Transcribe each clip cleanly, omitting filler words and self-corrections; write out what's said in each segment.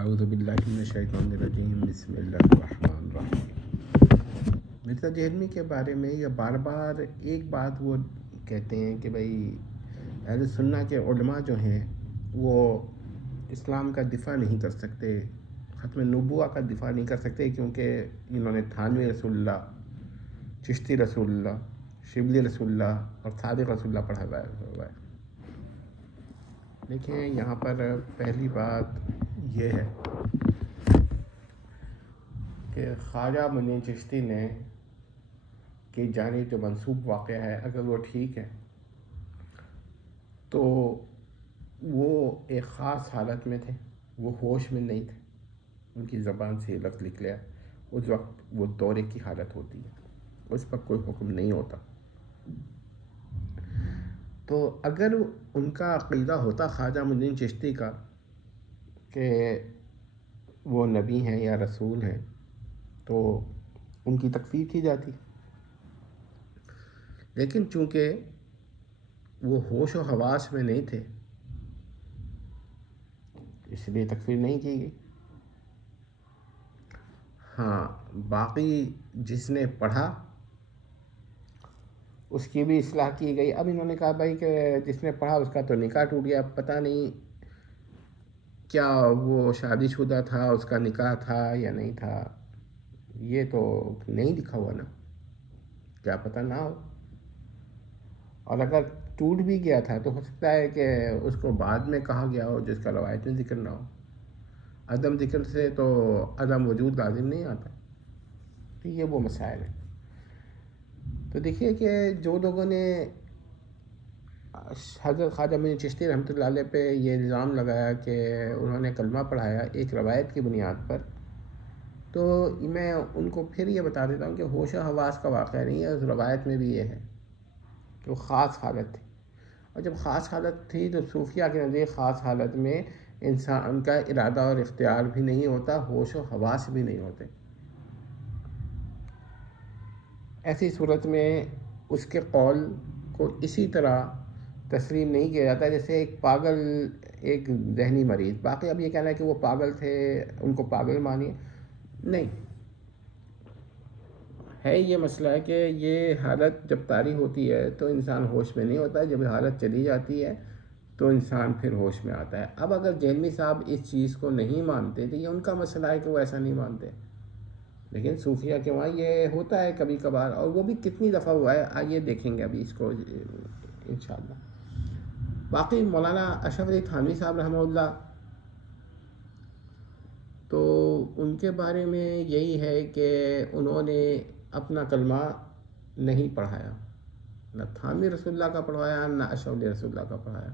اعوذ باللہ من الشیطان الرجیم بسم اللہ الرحمن الرحیم۔ مرزا جہلمی کے بارے میں یہ بار بار ایک بات وہ کہتے ہیں کہ بھائی اہل سنہ کے علماء جو ہیں وہ اسلام کا دفاع نہیں کر سکتے، ختم نبوہ کا دفاع نہیں کر سکتے، کیونکہ انہوں نے تھانوی رسول اللہ، چشتی رسول اللہ، شبلی رسول اللہ اور صادق رسول اللہ پڑھا ہوا ہے۔ دیکھیں یہاں پر پہلی بات یہ ہے کہ خواجہ معین چشتی نے کی جانب جو منسوب واقعہ ہے، اگر وہ ٹھیک ہے تو وہ ایک خاص حالت میں تھے، وہ ہوش میں نہیں تھے، ان کی زبان سے لفظ نکلیا، اس وقت وہ دورے کی حالت ہوتی ہے، اس پر کوئی حکم نہیں ہوتا۔ تو اگر ان کا عقیدہ ہوتا خواجہ معین چشتی کا کہ وہ نبی ہیں یا رسول ہیں تو ان کی تکفیر کی جاتی، لیکن چونکہ وہ ہوش و حواس میں نہیں تھے اس لیے تکفیر نہیں کی گئی۔ ہاں، باقی جس نے پڑھا اس کی بھی اصلاح کی گئی۔ اب انہوں نے کہا بھائی کہ جس نے پڑھا اس کا تو نکاح ٹوٹ گیا، پتہ نہیں کیا وہ شادی شدہ تھا، اس کا نکاح تھا یا نہیں تھا، یہ تو نہیں لکھا ہوا نا، کیا پتہ نہ ہو، اور اگر ٹوٹ بھی گیا تھا تو ہو سکتا ہے کہ اس کو بعد میں کہا گیا ہو جس کا روایت میں ذکر نہ ہو۔ عدم ذکر سے تو عدم وجود لازم نہیں آتا، تو یہ وہ مسائل ہیں۔ تو دیکھیے کہ جو لوگوں نے حضرت خواجہ معین چشتی رحمۃ اللہ علیہ پہ یہ الزام لگایا کہ انہوں نے کلمہ پڑھایا ایک روایت کی بنیاد پر، تو میں ان کو پھر یہ بتا دیتا ہوں کہ ہوش و حواس کا واقعہ نہیں ہے، اس روایت میں بھی یہ ہے کہ وہ خاص حالت تھی، اور جب خاص حالت تھی تو صوفیہ کے نزدیک خاص حالت میں انسان کا ارادہ اور اختیار بھی نہیں ہوتا، ہوش و حواس بھی نہیں ہوتے۔ ایسی صورت میں اس کے قول کو اسی طرح تسلیم نہیں کیا جاتا جیسے ایک پاگل، ایک ذہنی مریض۔ باقی اب یہ کہنا ہے کہ وہ پاگل تھے، ان کو پاگل مانیے، نہیں ہے۔ یہ مسئلہ ہے کہ یہ حالت جب طاری ہوتی ہے تو انسان ہوش میں نہیں ہوتا ہے، جب حالت چلی جاتی ہے تو انسان پھر ہوش میں آتا ہے۔ اب اگر جہلمی صاحب اس چیز کو نہیں مانتے تو یہ ان کا مسئلہ ہے کہ وہ ایسا نہیں مانتے، لیکن صوفیہ کے وہاں یہ ہوتا ہے کبھی کبھار، اور وہ بھی کتنی دفعہ ہوا ہے آئیے دیکھیں گے ابھی اس کو انشاءاللہ۔ باقی مولانا اشرف علی تھانوی صاحب رحمہ اللہ، تو ان کے بارے میں یہی ہے کہ انہوں نے اپنا کلمہ نہیں پڑھایا، نہ تھانوی رسول اللہ کا پڑھوایا، نہ اشرف علی رسول اللہ کا پڑھایا،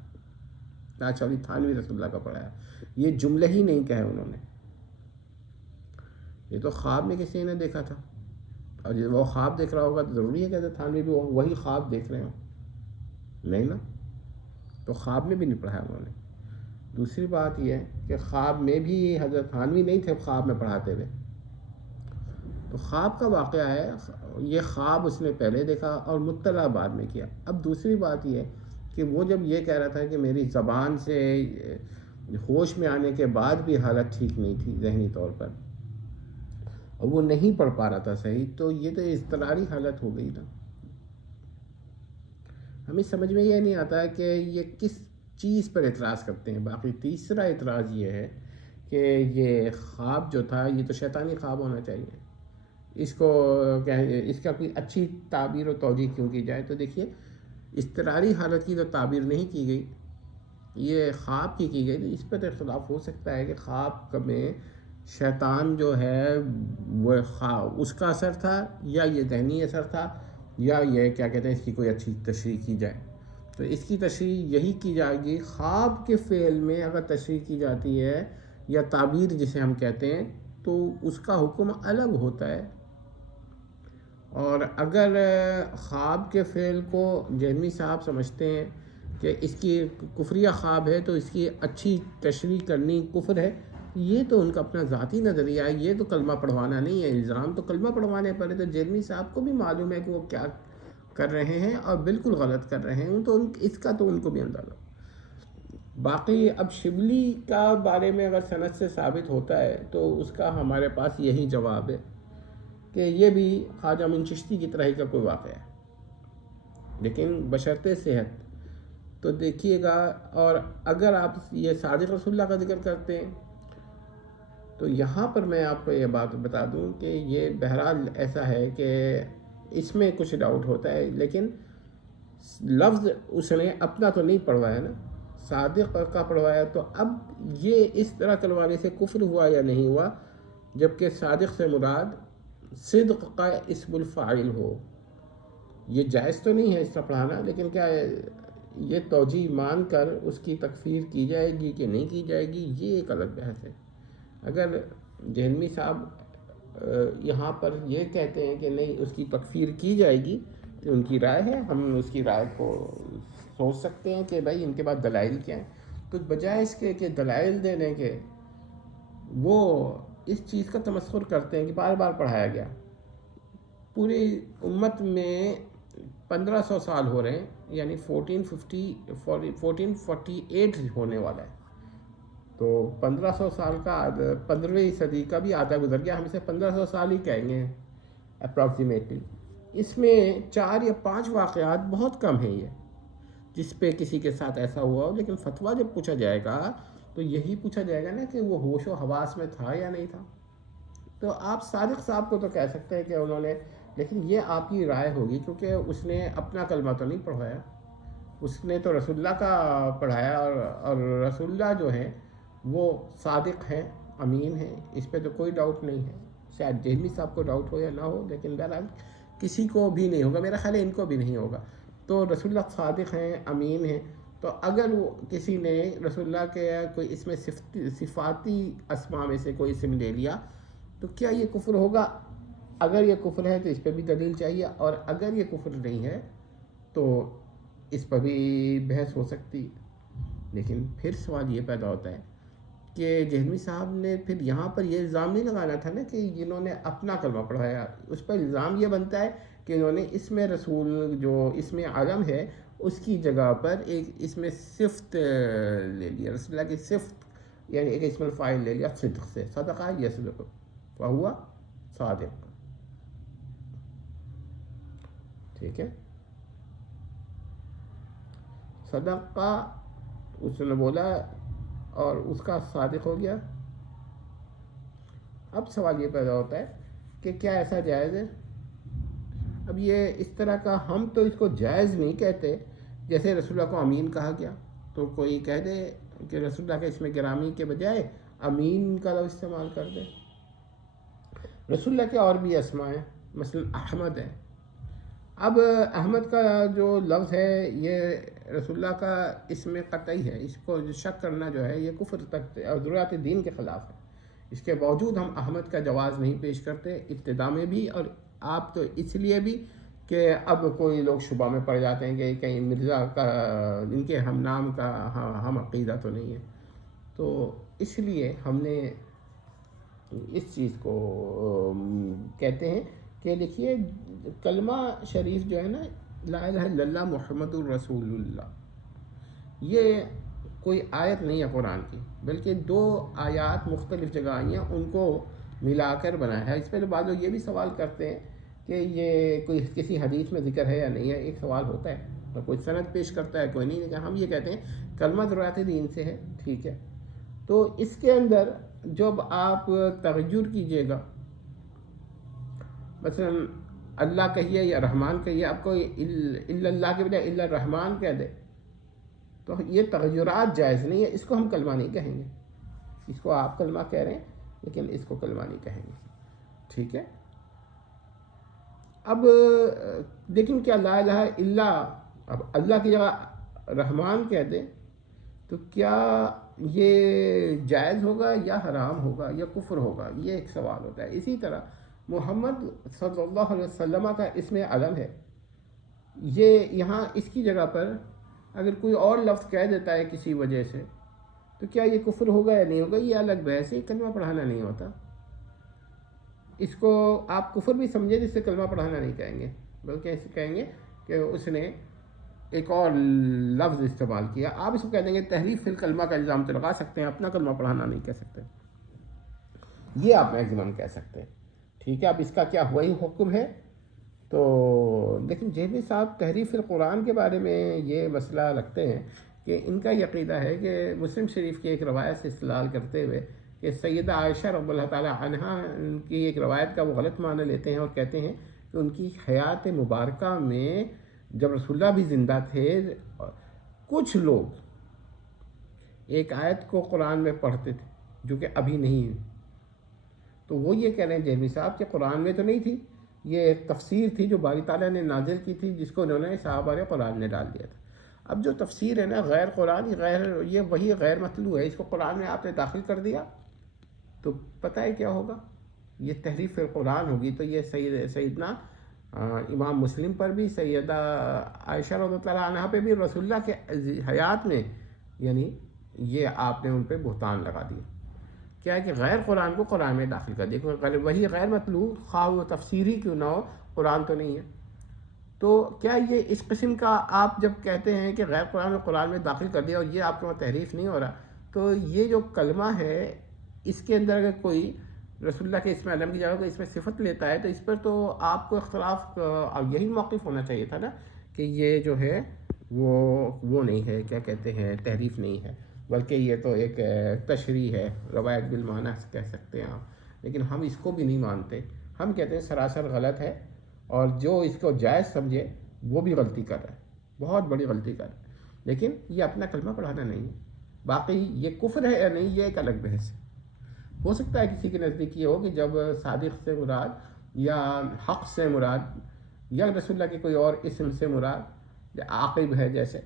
نہ اشرف علی تھانوی رسول اللہ کا پڑھایا، یہ جملے ہی نہیں کہے انہوں نے۔ یہ تو خواب میں کسی نے دیکھا تھا، اور جب وہ خواب دیکھ رہا ہوگا تو ضروری ہے کہ حضرت تھانوی بھی وہی خواب دیکھ رہے ہوں، نہیں نا، تو خواب میں بھی نہیں پڑھایا انہوں نے۔ دوسری بات یہ ہے کہ خواب میں بھی حضرت تھانوی نہیں تھے خواب میں پڑھاتے ہوئے، تو خواب کا واقعہ ہے، یہ خواب اس نے پہلے دیکھا اور مطلع بعد میں کیا۔ اب دوسری بات یہ ہے کہ وہ جب یہ کہہ رہا تھا کہ میری زبان سے ہوش میں آنے کے بعد بھی حالت ٹھیک نہیں تھی ذہنی طور پر، اور وہ نہیں پڑھ پا رہا تھا صحیح، تو یہ تو اضطراری حالت ہو گئی نا۔ ہمیں سمجھ میں یہ نہیں آتا ہے کہ یہ کس چیز پر اعتراض کرتے ہیں۔ باقی تیسرا اعتراض یہ ہے کہ یہ خواب جو تھا یہ تو شیطانی خواب ہونا چاہیے، اس کو اس کا کوئی اچھی تعبیر و توجیہ کیوں کی جائے؟ تو دیکھیے اضطراری حالت کی تو تعبیر نہیں کی گئی، یہ خواب کی گئی، تو اس پر تو اختلاف ہو سکتا ہے کہ خواب میں شیطان جو ہے وہ اس کا اثر تھا یا یہ ذہنی اثر تھا، یا یہ کیا کہتے ہیں اس کی کوئی اچھی تشریح کی جائے۔ تو اس کی تشریح یہی کی جائے گی، خواب کے فعل میں اگر تشریح کی جاتی ہے یا تعبیر جسے ہم کہتے ہیں تو اس کا حکم الگ ہوتا ہے، اور اگر خواب کے فعل کو جہلمی صاحب سمجھتے ہیں کہ اس کی کفریہ خواب ہے تو اس کی اچھی تشریح کرنی کفر ہے، یہ تو ان کا اپنا ذاتی نظریہ ہے، یہ تو کلمہ پڑھوانا نہیں ہے، الزام تو کلمہ پڑھوانے پر ہے۔ تو جہلمی صاحب کو بھی معلوم ہے کہ وہ کیا کر رہے ہیں اور بالکل غلط کر رہے ہیں، تو اس کا تو ان کو بھی اندازہ۔ باقی اب شبلی کا بارے میں اگر سند سے ثابت ہوتا ہے تو اس کا ہمارے پاس یہی جواب ہے کہ یہ بھی خواجہ امین چشتی کی طرح ہی کا کوئی واقعہ ہے، لیکن بشرط صحت۔ تو دیکھیے گا، اور اگر آپ یہ صادق رسول اللہ کا ذکر کرتے ہیں تو یہاں پر میں آپ کو یہ بات بتا دوں کہ یہ بہرحال ایسا ہے کہ اس میں کچھ ڈاؤٹ ہوتا ہے، لیکن لفظ اس نے اپنا تو نہیں پڑھوایا نا، صادق کا پڑھوایا، تو اب یہ اس طرح کروانے سے کفر ہوا یا نہیں ہوا، جبکہ صادق سے مراد صدق کا اسم الفاعل ہو۔ یہ جائز تو نہیں ہے اس طرح پڑھانا، لیکن کیا ہے، یہ توجیہ مان کر اس کی تکفیر کی جائے گی کہ نہیں کی جائے گی، یہ ایک الگ بحث ہے۔ اگر جہلمی صاحب یہاں پر یہ کہتے ہیں کہ نہیں اس کی تکفیر کی جائے گی، تو ان کی رائے ہے، ہم اس کی رائے کو سوچ سکتے ہیں کہ بھائی ان کے بعد دلائل کیا ہیں، تو بجائے اس کے کہ دلائل دینے کے وہ اس چیز کا تمسخر کرتے ہیں کہ بار بار پڑھایا گیا۔ پوری امت میں 1500 سال ہو رہے ہیں، یعنی 1448 ہونے والا ہے، تو 1500 سال کا 15ویں صدی کا بھی آدھا گزر گیا، ہم اسے 1500 سال ہی کہیں گے اپروکسیمیٹلی۔ اس میں 4 یا 5 واقعات بہت کم ہیں یہ جس پہ کسی کے ساتھ ایسا ہوا ہو، لیکن فتویٰ جب پوچھا جائے گا تو یہی پوچھا جائے گا نا کہ وہ ہوش و حواس میں تھا یا نہیں تھا۔ تو آپ صادق صاحب کو تو کہہ سکتے ہیں کہ انہوں نے، لیکن یہ آپ کی رائے ہوگی کیونکہ اس نے اپنا کلمہ تو نہیں پڑھوایا، اس نے تو رسول اللہ کا پڑھایا، اور رسول اللہ جو ہیں وہ صادق ہیں، امین ہیں، اس پہ تو کوئی ڈاؤٹ نہیں ہے۔ شاید جہلمی صاحب کو ڈاؤٹ ہو یا نہ ہو، لیکن بہرحال کسی کو بھی نہیں ہوگا، میرا خیال ہے ان کو بھی نہیں ہوگا۔ تو رسول اللہ صادق ہیں، امین ہیں، تو اگر وہ کسی نے رسول اللہ کے کوئی اس میں صفاتی اسماء میں سے کوئی اسم لے لیا تو کیا یہ کفر ہوگا؟ اگر یہ کفر ہے تو اس پہ بھی دلیل چاہیے، اور اگر یہ کفر نہیں ہے تو اس پر بھی بحث ہو سکتی۔ لیکن پھر سوال یہ پیدا ہوتا ہے کہ جہلمی صاحب نے پھر یہاں پر یہ الزام نہیں لگانا تھا نا کہ جنہوں نے اپنا کلمہ پڑھایا، اس پر الزام یہ بنتا ہے کہ انہوں نے اس میں رسول جو اس میں عالم ہے اس کی جگہ پر ایک اس میں صفت لے لیا، رسول اللہ کی صفت، یعنی ایک اسم الفاعل لے لیا صدق سے، صدقہ یصدق فہو صادق۔ ٹھیک ہے، صدقہ اس نے بولا اور اس کا صادق ہو گیا۔ اب سوال یہ پیدا ہوتا ہے کہ کیا ایسا جائز ہے؟ اب یہ اس طرح کا، ہم تو اس کو جائز نہیں کہتے، جیسے رسول اللہ کو امین کہا گیا تو کوئی کہہ دے کہ رسول اللہ کے اسم گرامی کے بجائے امین کا لفظ استعمال کر دے۔ رسول اللہ کے اور بھی اسماء ہیں، مثلا احمد ہے، اب احمد کا جو لفظ ہے یہ رسول اللہ کا اسم قطعی ہے، اس کو شک کرنا جو ہے یہ کفر تک اور ضروریات دین کے خلاف ہے۔ اس کے باوجود ہم احمد کا جواز نہیں پیش کرتے ابتدا میں بھی، اور آپ تو اس لیے بھی کہ اب کوئی لوگ شبہ میں پڑ جاتے ہیں کہ کہیں مرزا کا ان کے ہم نام کا ہم عقیدہ تو نہیں ہے، تو اس لیے ہم نے اس چیز کو کہتے ہیں کہ دیکھیے کلمہ شریف جو ہے نا، لا الہ الا اللہ محمد الرسول اللہ، یہ کوئی آیت نہیں ہے قرآن کی، بلکہ 2 آیات مختلف جگہ آئی ہیں، ان کو ملا کر بنایا ہے۔ اس پہ بعض لوگ یہ بھی سوال کرتے ہیں کہ یہ کوئی کسی حدیث میں ذکر ہے یا نہیں ہے، ایک سوال ہوتا ہے، تو کوئی سند پیش کرتا ہے کوئی نہیں، لیکن ہم یہ کہتے ہیں کلمہ ضروریات دین سے ہے، ٹھیک ہے۔ تو اس کے اندر جب آپ تغیر کیجئے گا، مثلا اللہ کہیے یا رحمان کہیے، آپ کو الا اللہ کے بجائے الا الرحمن کہہ دے تو یہ تغیرات جائز نہیں ہے، اس کو ہم کلمہ نہیں کہیں گے، اس کو آپ کلمہ کہہ رہے ہیں لیکن اس کو کلمہ نہیں کہیں گے، ٹھیک ہے۔ اب لیکن کیا لا الہ الا، اب اللہ کی جگہ رحمان کہہ دیں تو کیا یہ جائز ہوگا یا حرام ہوگا یا کفر ہوگا، یہ ایک سوال ہوتا ہے۔ اسی طرح محمد صلی اللہ علیہ وسلم کا اسم علم ہے، یہ یہاں اس کی جگہ پر اگر کوئی اور لفظ کہہ دیتا ہے کسی وجہ سے تو کیا یہ کفر ہوگا یا نہیں ہوگا، یہ الگ بحث ہے، کلمہ پڑھانا نہیں ہوتا۔ اس کو آپ کفر بھی سمجھے جس سے کلمہ پڑھانا نہیں کہیں گے، بلکہ اسے کہیں گے کہ اس نے ایک اور لفظ استعمال کیا. آپ اس کو کہہ دیں گے تحریف فی الکلمہ کا الزام تو لگا سکتے ہیں, اپنا کلمہ پڑھانا نہیں کہہ سکتے. یہ آپ میکزیمم کہہ سکتے ہیں. ٹھیک ہے, اب اس کا کیا وہی حکم ہے. تو لیکن جہمی صاحب تحریف القرآن کے بارے میں یہ مسئلہ رکھتے ہیں کہ ان کا یہ عقیدہ ہے کہ مسلم شریف کی ایک روایت سے استدلال کرتے ہوئے کہ سیدہ عائشہ رضی اللہ تعالی عنہا ان کی ایک روایت کا وہ غلط معنی لیتے ہیں اور کہتے ہیں کہ ان کی حیات مبارکہ میں جب رسول اللہ بھی زندہ تھے کچھ لوگ ایک آیت کو قرآن میں پڑھتے تھے جو کہ ابھی نہیں ہے. تو وہ یہ کہہ رہے ہیں جہمی صاحب کہ قرآن میں تو نہیں تھی, یہ ایک تفسیر تھی جو باری تعالیٰ نے نازل کی تھی جس کو انہوں نے صحابہ قرآن نے ڈال دیا تھا. اب جو تفسیر ہے نا غیر قرآن یہ وہی غیر مطلوع ہے, اس کو قرآن میں آپ نے داخل کر دیا تو پتہ ہے کیا ہوگا, یہ تحریف قرآن ہوگی. تو یہ سیدنا امام مسلم پر بھی, سیدہ عائشہ رضی اللہ تعالیٰ عنہا پہ بھی, رسول اللہ کے حیات میں یعنی یہ آپ نے ان پہ بہتان لگا دیا. کیا ہے کہ غیر قرآن کو قرآن میں داخل کر دیا, وہی غیر مطلوع خواہ وہ تفسیری کیوں نہ ہو, قرآن تو نہیں ہے. تو کیا یہ اس قسم کا آپ جب کہتے ہیں کہ غیر قرآن کو قرآن میں داخل کر دیا اور یہ آپ کے وہاں تحریف نہیں ہو رہا, تو یہ جو کلمہ ہے اس کے اندر اگر کوئی رسول اللہ کے اسم اعظم کی جگہ کو اس میں صفت لیتا ہے تو اس پر تو آپ کو اختلاف یہی موقف ہونا چاہیے تھا نا کہ یہ جو ہے وہ نہیں ہے, کیا کہتے ہیں, تحریف نہیں ہے, بلکہ یہ تو ایک تشریح ہے, روایت بالمعنی کہہ سکتے ہیں آپ. لیکن ہم اس کو بھی نہیں مانتے, ہم کہتے ہیں سراسر غلط ہے, اور جو اس کو جائز سمجھے وہ بھی غلطی کر رہا ہے, بہت بڑی غلطی کر رہا ہے. لیکن یہ اپنا کلمہ پڑھانا نہیں ہے. باقی یہ کفر ہے یا نہیں یہ ایک الگ بحث ہے. ہو سکتا ہے کسی کے نزدیک یہ ہو کہ جب صادق سے مراد یا حق سے مراد یا رسول اللہ کے کوئی اور اسم سے مراد عاقب ہے جیسے,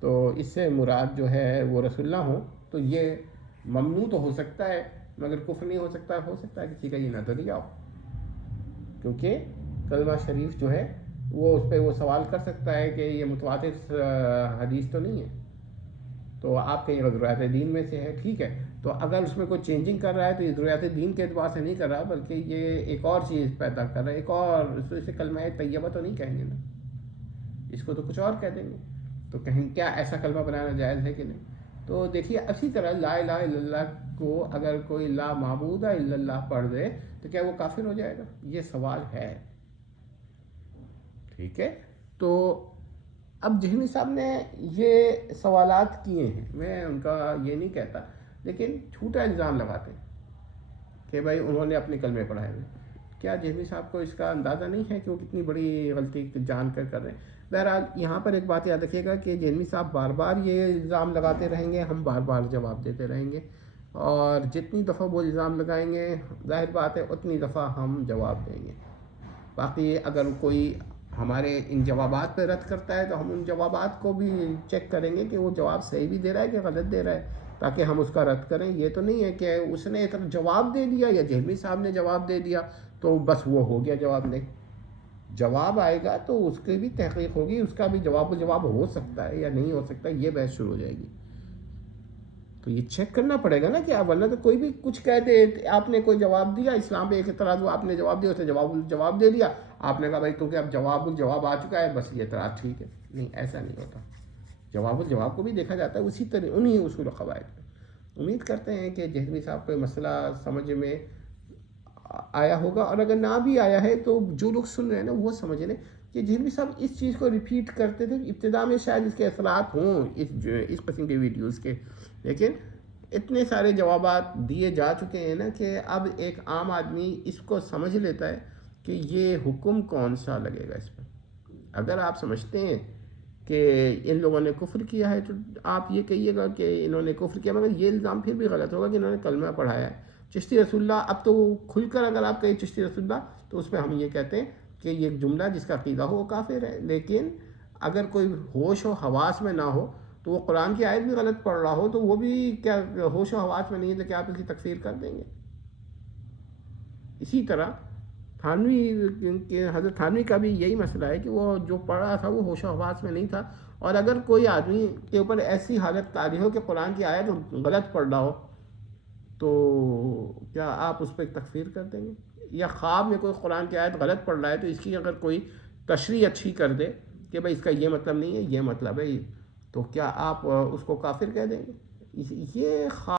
تو اس سے مراد جو ہے وہ رسول اللہ ہوں تو یہ ممنوع تو ہو سکتا ہے مگر کفر نہیں ہو سکتا. ہو سکتا ہے کسی کا یہ نظریہ ہو, کیونکہ کلمہ شریف جو ہے وہ اس پہ وہ سوال کر سکتا ہے کہ یہ متواتر حدیث تو نہیں ہے, تو آپ کہیں ضروریات دین میں سے ہے, ٹھیک ہے. تو اگر اس میں کوئی چینجنگ کر رہا ہے تو یہ ضروریات دین کے اعتبار سے نہیں کر رہا بلکہ یہ ایک اور چیز پیدا کر رہا ہے, ایک اور اسے کلمہ طیبہ تو نہیں کہیں گے نا, اس کو تو کچھ اور کہہ دیں گے. تو کہیں کیا ایسا کلمہ بنانا جائز ہے کہ نہیں. تو دیکھیے اسی طرح لا الہ الا اللہ کو اگر کوئی لا معبود الا اللہ پڑھ دے تو کیا وہ کافر ہو جائے گا, یہ سوال ہے. ٹھیک ہے, تو اب جہمی صاحب نے یہ سوالات کیے ہیں, میں ان کا یہ نہیں کہتا, لیکن جھوٹا الزام لگاتے ہیں کہ بھائی انہوں نے اپنے کلمے پڑھائے ہوئے. کیا جہمی صاحب کو اس کا اندازہ نہیں ہے کہ وہ کتنی بڑی غلطی جان کر رہے ہیں. بہرحال یہاں پر ایک بات یاد رکھیے گا کہ جہمی صاحب بار بار یہ الزام لگاتے رہیں گے, ہم بار بار جواب دیتے رہیں گے, اور جتنی دفعہ وہ الزام لگائیں گے ظاہر بات ہے اتنی دفعہ ہم جواب دیں گے. باقی اگر کوئی ہمارے ان جوابات پہ رد کرتا ہے تو ہم ان جوابات کو بھی چیک کریں گے کہ وہ جواب صحیح بھی دے رہا ہے کہ غلط دے رہا ہے, تاکہ ہم اس کا رد کریں. یہ تو نہیں ہے کہ اس نے جواب دے دیا یا جہمی صاحب نے جواب دے دیا تو بس وہ ہو گیا جواب. نہیں, جواب آئے گا تو اس کی بھی تحقیق ہوگی, اس کا بھی جواب ہو سکتا ہے یا نہیں ہو سکتا, یہ بحث شروع ہو جائے گی. تو یہ چیک کرنا پڑے گا نا کہ ورنہ تو کوئی بھی کچھ کہہ دے, آپ نے کوئی جواب دیا, اسلام پہ ایک اعتراض ہوا, آپ نے جواب دیا, اس نے جواب دے دیا, آپ نے کہا بھائی کیونکہ اب جواب آ چکا ہے بس یہ اعتراض ٹھیک ہے. نہیں, ایسا نہیں ہوتا. جواب کو بھی دیکھا جاتا ہے اسی طرح انہی اصول و قواعد میں. امید کرتے ہیں کہ جہمی صاحب کو مسئلہ سمجھ میں آیا ہوگا, اور اگر نہ بھی آیا ہے تو جو لوگ سن رہے ہیں نا وہ سمجھ لیں کہ جہمی صاحب اس چیز کو ریپیٹ کرتے تھے. ابتدا میں شاید اس کے اثرات ہوں اس قسم کے ویڈیوز کے, لیکن اتنے سارے جوابات دیے جا چکے ہیں نا کہ اب ایک عام آدمی اس کو سمجھ لیتا ہے کہ یہ حکم کون سا لگے گا اس پر. اگر آپ سمجھتے ہیں کہ ان لوگوں نے کفر کیا ہے تو آپ یہ کہیے گا کہ انہوں نے کفر کیا, مگر یہ الزام پھر بھی غلط ہوگا کہ انہوں نے کلمہ پڑھایا ہے. چشتی رسول اللہ, اب تو کھل کر اگر آپ کہیں چشتی رسول اللہ تو اس پہ ہم یہ کہتے ہیں کہ یہ جملہ جس کا عقیدہ ہو وہ کافر ہے. لیکن اگر کوئی ہوش و حواس میں نہ ہو تو وہ قرآن کی آیت بھی غلط پڑھ رہا ہو تو وہ بھی کیا ہوش و حواس میں نہیں ہے تو کیا آپ اس کی تکفیر کر دیں گے. اسی طرح حضرت تھانوی کا بھی یہی مسئلہ ہے کہ وہ جو پڑھ رہا تھا وہ ہوش و حواس میں نہیں تھا, اور اگر کوئی آدمی کے اوپر ایسی حالت طاری ہو کہ قرآن کی آیت غلط پڑھ رہا ہو تو کیا آپ اس پہ تکفیر کر دیں گے. یا خواب میں کوئی قرآن کی آیت غلط پڑھ رہا ہے تو اس کی اگر کوئی تشریح اچھی کر دے کہ بھائی اس کا یہ مطلب نہیں ہے، یہ مطلب ہے، تو کیا آپ اس کو کافر کہہ دیں گے؟ یہ خواب